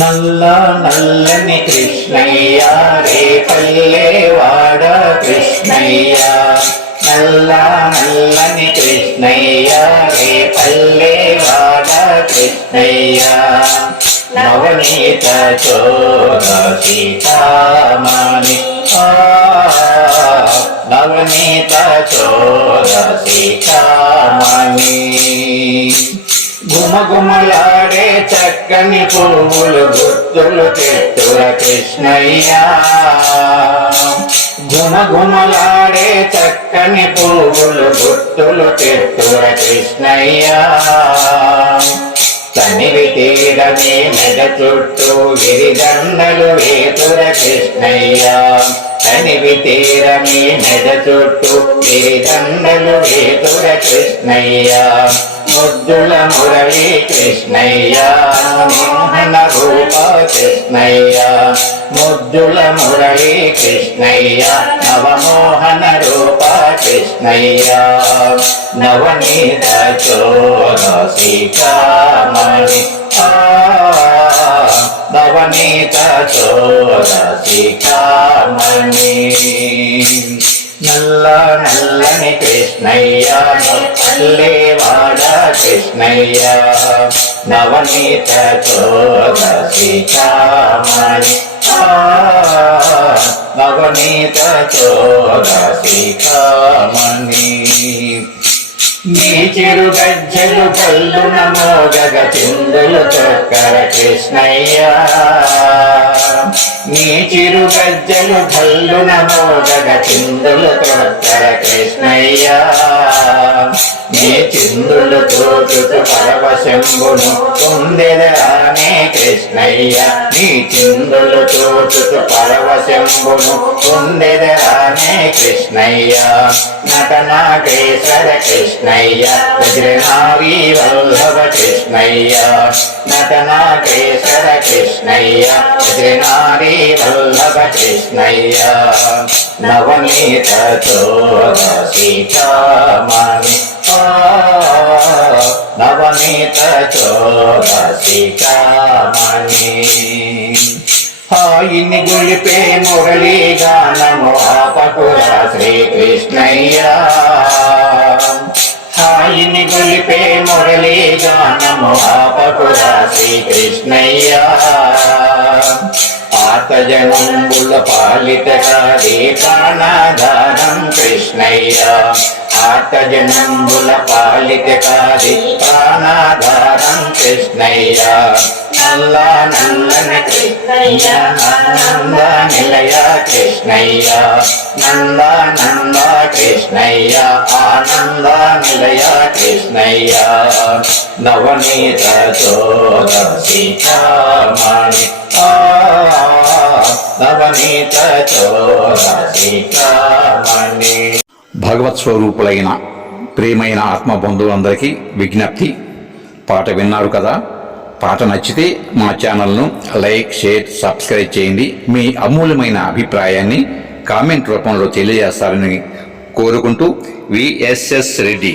నల్ల నల్లని కృష్ణయ్య రే పల్లెవాడ కృష్ణయ్య, నల్ల నల్లని కృష్ణయ్య రే పల్లెవాడ కృష్ణయ్య, నవనీత చోర సీతామణి నవనీత చోర సీతామణి, గుమగుమలాడే చక్కని పువ్వులు గుర్తులు పెట్టుర కృష్ణయ్య, గుమగుమలాడే చక్కని పువ్వులు గుర్తులు పెట్టుర కృష్ణయ్య, తనివి తీరని మెడ చుట్టూ విరిదండలు వేతుర కృష్ణయ్య, తనివి తీరని మెడ చుట్టూ విరిదండలు వేతుర కృష్ణయ్య, ముద్దుల మురళి కృష్ణయ్య మోహన రూప కృష్ణయ్య, ముద్దుల మురళి కృష్ణయ్య నవమోహన రూప కృష్ణయ్య, నవనీత చోర సీతామణి నవనీత చోర సీతామణి, నల్ల నల్లని కృష్ణయ్య పల్లెవాడ కృష్ణయ్య, నవనీత చోర సీతామణి నవనీత చోర సీతామణి, నీ చిరు గజ్జలు కల్లున మోగగ చిందులు చొక్కర కృష్ణయ్య, నీ చిరు గజ్జలు కల్లున మోగగ చిందులు చొక్కర కృష్ణయ్య, నీ చిందులు తోచుతు పరవశంబును పొందెదరానే కృష్ణయ్య, నీ చిందులు తోచుతు పరవశంబును పొందెదరానే కృష్ణయ్య, నటనాగేశ్వర కృష్ణయ్య వజ్రనారీ వల్లభ కృష్ణయ్య, నటనాగేశ్వర కృష్ణయ్య వజ్రనారీ వల్లభ కృష్ణయ్య, నవనీత చోర సీతామణి నవనీత చోర సీతామణి, హాయిని గొలిపే మురళీ గానము ఆపకురా శ్రీకృష్ణయ్య, హాయిని గొలిపే మురళీ గానము ఆపకురా శ్రీకృష్ణయ్య, ఆర్తజనంబుల పాలిత కాది ప్రాణాధారం కృష్ణయ్య, ఆర్తజనంబుల పాలిత కాది ప్రాణాధారం కృష్ణయ్య, నల్ల నల్లని కృష్ణయ్య నంద నిలయ కృష్ణయ్య, నంద నంద కృష్ణయ్య ఆనంద నిలయ కృష్ణయ్య, నవనీత చోర సీతామణి నవనీత చోర సీతామణి. భగవత్ స్వరూపులైన ప్రియమైన ఆత్మబంధువులందరికీ విజ్ఞప్తి, పాట విన్నారు కదా, పాట నచ్చితే మా ఛానల్ను లైక్, షేర్, సబ్స్క్రైబ్ చేయండి. మీ అమూల్యమైన అభిప్రాయాన్ని కామెంట్ రూపంలో తెలియజేస్తారని కోరుకుంటూ విఎస్ఎస్ రెడ్డి.